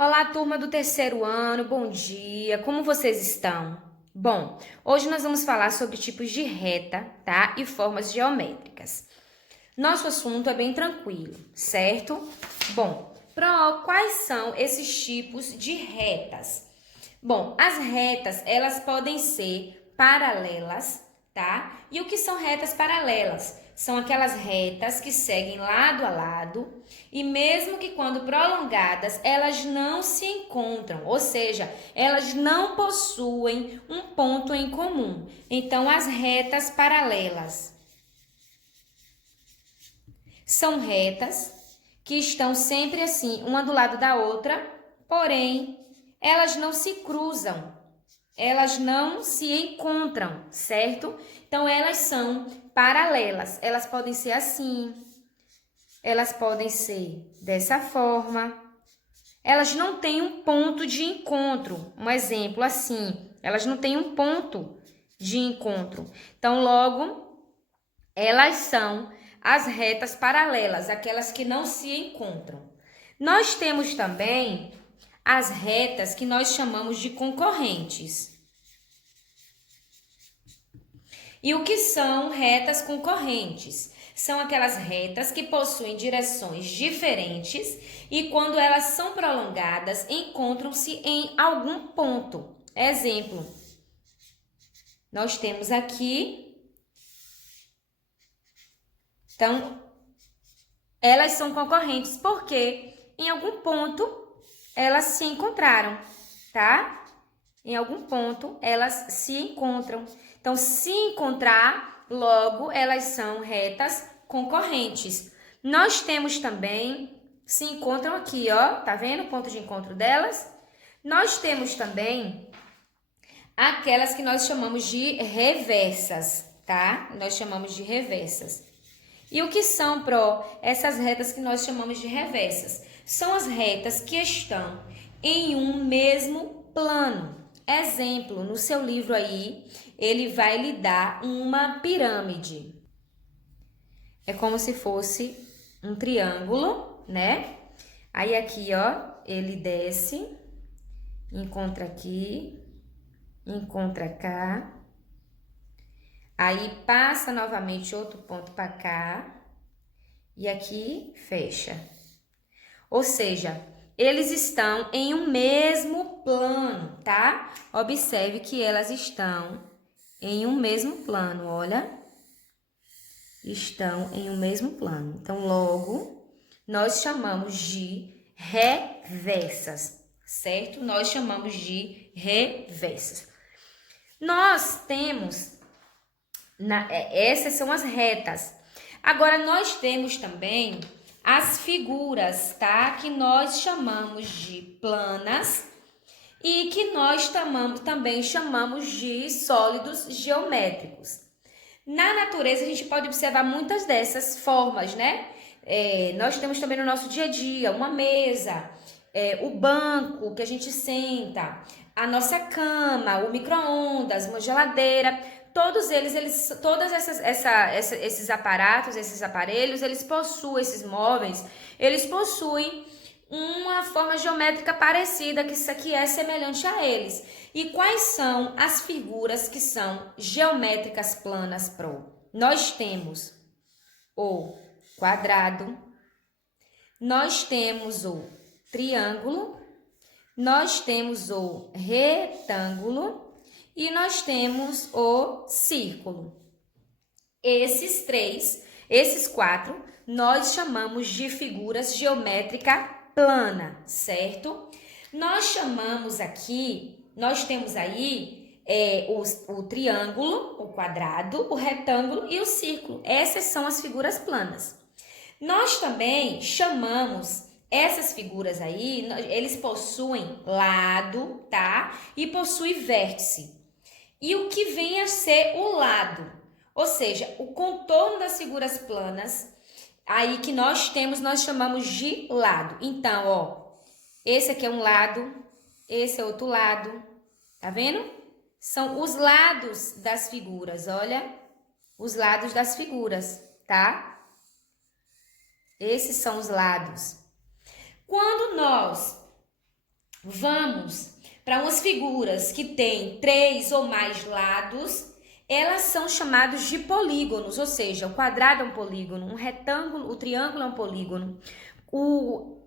Olá, turma do terceiro ano, bom dia, como vocês estão? Bom, hoje nós vamos falar sobre tipos de reta, tá? E formas geométricas. Nosso assunto é bem tranquilo, certo? Bom, quais são esses tipos de retas? Bom, as retas, elas podem ser paralelas, tá? E o que são retas paralelas? São aquelas retas que seguem lado a lado e mesmo que quando prolongadas, elas não se encontram, ou seja, elas não possuem um ponto em comum. Então, as retas paralelas são retas que estão sempre assim, uma do lado da outra, porém, elas não se cruzam, elas não se encontram, certo? Então, elas são paralelas. Elas podem ser assim, elas podem ser dessa forma. Elas não têm um ponto de encontro. Um exemplo assim, elas não têm um ponto de encontro. Então, logo, elas são as retas paralelas, aquelas que não se encontram. Nós temos também as retas que nós chamamos de concorrentes. E o que são retas concorrentes? São aquelas retas que possuem direções diferentes e quando elas são prolongadas, encontram-se em algum ponto. Exemplo, nós temos aqui, então, elas são concorrentes porque em algum ponto elas se encontraram, tá? Em algum ponto elas se encontram. Então, se encontrar, logo elas são retas concorrentes. Nós temos também, se encontram aqui, ó, tá vendo o ponto de encontro delas? Nós temos também aquelas que nós chamamos de reversas, tá? Nós chamamos de reversas. E o que são, essas retas que nós chamamos de reversas? São as retas que estão em um mesmo plano. Exemplo, no seu livro aí, ele vai lhe dar uma pirâmide. É como se fosse um triângulo, né? Aí aqui, ó, ele desce, encontra aqui, encontra cá. Aí passa novamente outro ponto para cá e aqui fecha. Ou seja, eles estão em um mesmo plano, tá? Observe que elas estão em um mesmo plano, olha. Estão em um mesmo plano. Então, logo, nós chamamos de reversas, certo? Nós chamamos de reversas. Nós temos, essas são as retas. Agora, nós temos também as figuras, tá? Que nós chamamos de planas e que nós também chamamos de sólidos geométricos. Na natureza, a gente pode observar muitas dessas formas, né? Nós temos também no nosso dia a dia uma mesa, o banco que a gente senta, a nossa cama, o micro-ondas, uma geladeira. Todos esses aparatos, esses aparelhos, eles possuem, esses móveis, eles possuem uma forma geométrica parecida, que isso aqui é semelhante a eles. E quais são as figuras que são geométricas planas pro? Nós temos o quadrado, nós temos o triângulo, nós temos o retângulo e nós temos o círculo. Esses quatro, nós chamamos de figuras geométricas plana, certo? Nós temos aí o triângulo, o quadrado, o retângulo e o círculo. Essas são as figuras planas. Nós também chamamos essas figuras aí, eles possuem lado, tá? E possuem vértice. E o que vem a ser o lado? Ou seja, o contorno das figuras planas, aí que nós temos, nós chamamos de lado. Então, ó, esse aqui é um lado, esse é outro lado, tá vendo? São os lados das figuras, olha, os lados das figuras, tá? Esses são os lados. Quando nós vamos para umas figuras que têm 3 ou mais lados, elas são chamadas de polígonos, ou seja, o quadrado é um polígono, um retângulo, o triângulo é um polígono, o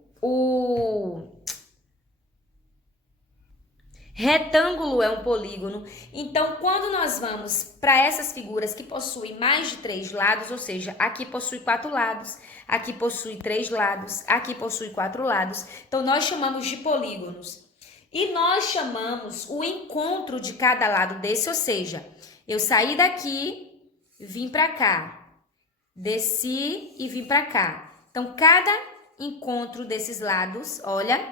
retângulo é um polígono. Então, quando nós vamos para essas figuras que possuem mais de 3 lados, ou seja, aqui possui 4 lados, aqui possui 3 lados, aqui possui 4 lados, então nós chamamos de polígonos. E nós chamamos o encontro de cada lado desse, ou seja, eu saí daqui, vim para cá, desci e vim para cá. Então, cada encontro desses lados, olha,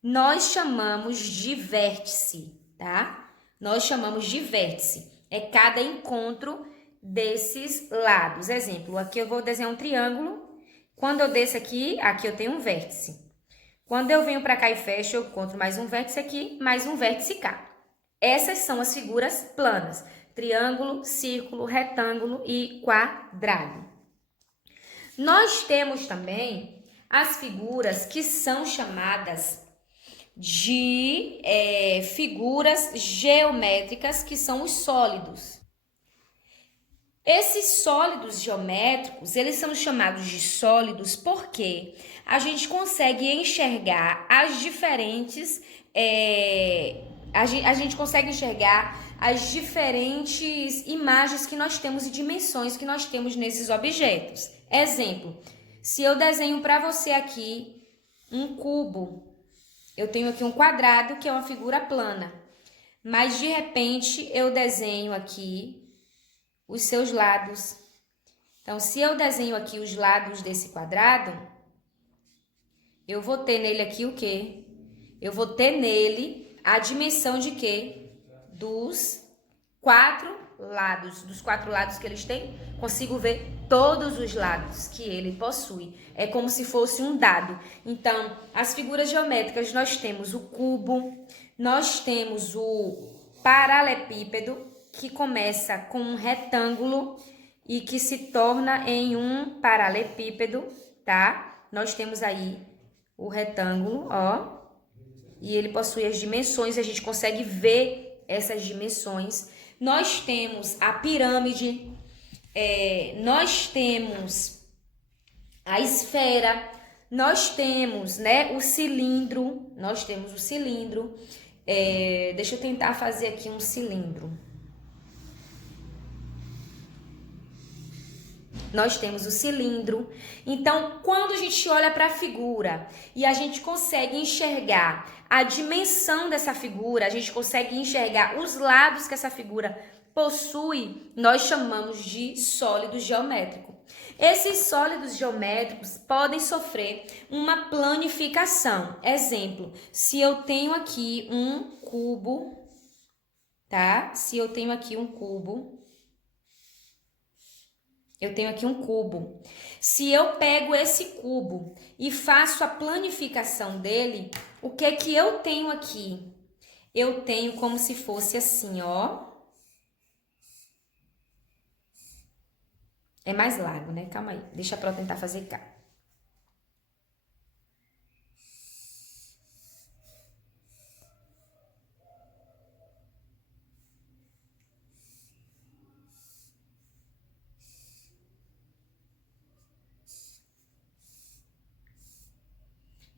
nós chamamos de vértice, tá? Nós chamamos de vértice. É cada encontro desses lados. Exemplo, aqui eu vou desenhar um triângulo. Quando eu desço aqui, aqui eu tenho um vértice. Quando eu venho para cá e fecho, eu encontro mais um vértice aqui, mais um vértice cá. Essas são as figuras planas: triângulo, círculo, retângulo e quadrado. Nós temos também as figuras que são chamadas de figuras geométricas, que são os sólidos. Esses sólidos geométricos, eles são chamados de sólidos porque a gente consegue enxergar as diferentes a gente consegue enxergar as diferentes imagens que nós temos e dimensões que nós temos nesses objetos. Exemplo, se eu desenho para você aqui um cubo, eu tenho aqui um quadrado que é uma figura plana, mas de repente eu desenho aqui os seus lados. Então, se eu desenho aqui os lados desse quadrado, eu vou ter nele aqui o quê? Eu vou ter nele a dimensão de quê? Dos 4 lados. Dos 4 lados que eles têm, consigo ver todos os lados que ele possui. É como se fosse um dado. Então, as figuras geométricas, nós temos o cubo, nós temos o paralelepípedo, que começa com um retângulo e que se torna em um paralelepípedo, tá? Nós temos aí o retângulo, ó, e ele possui as dimensões, a gente consegue ver essas dimensões. Nós temos a pirâmide, nós temos a esfera, nós temos, né, o cilindro, deixa eu tentar fazer aqui um cilindro. Nós temos o cilindro. Então, quando a gente olha para a figura e a gente consegue enxergar a dimensão dessa figura, a gente consegue enxergar os lados que essa figura possui, nós chamamos de sólido geométrico. Esses sólidos geométricos podem sofrer uma planificação. Exemplo, se eu tenho aqui um cubo, tá? Se eu tenho aqui um cubo, Se eu pego esse cubo e faço a planificação dele, o que é que eu tenho aqui? Eu tenho como se fosse assim, ó. É mais largo, né? Calma aí. Deixa pra eu tentar fazer cá.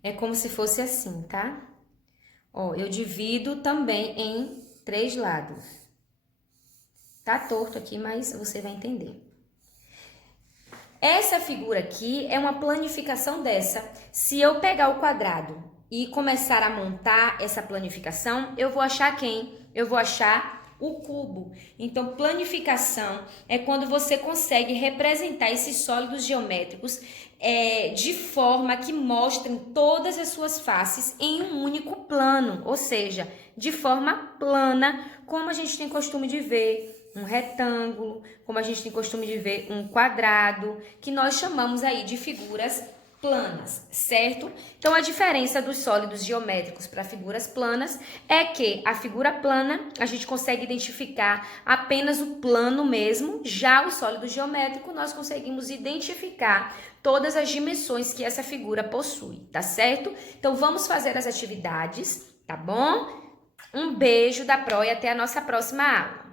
É como se fosse assim, tá? Ó, eu divido também em 3 lados. Tá torto aqui, mas você vai entender. Essa figura aqui é uma planificação dessa. Se eu pegar o quadrado e começar a montar essa planificação, eu vou achar quem? Eu vou achar o cubo. Então, planificação é quando você consegue representar esses sólidos geométricos de forma que mostrem todas as suas faces em um único plano, ou seja, de forma plana, como a gente tem costume de ver um retângulo, como a gente tem costume de ver um quadrado, que nós chamamos aí de figuras planas, certo? Então, a diferença dos sólidos geométricos para figuras planas é que a figura plana, a gente consegue identificar apenas o plano mesmo, já o sólido geométrico, nós conseguimos identificar todas as dimensões que essa figura possui, tá certo? Então, vamos fazer as atividades. tá bom? Um beijo da Pro e até a nossa próxima aula.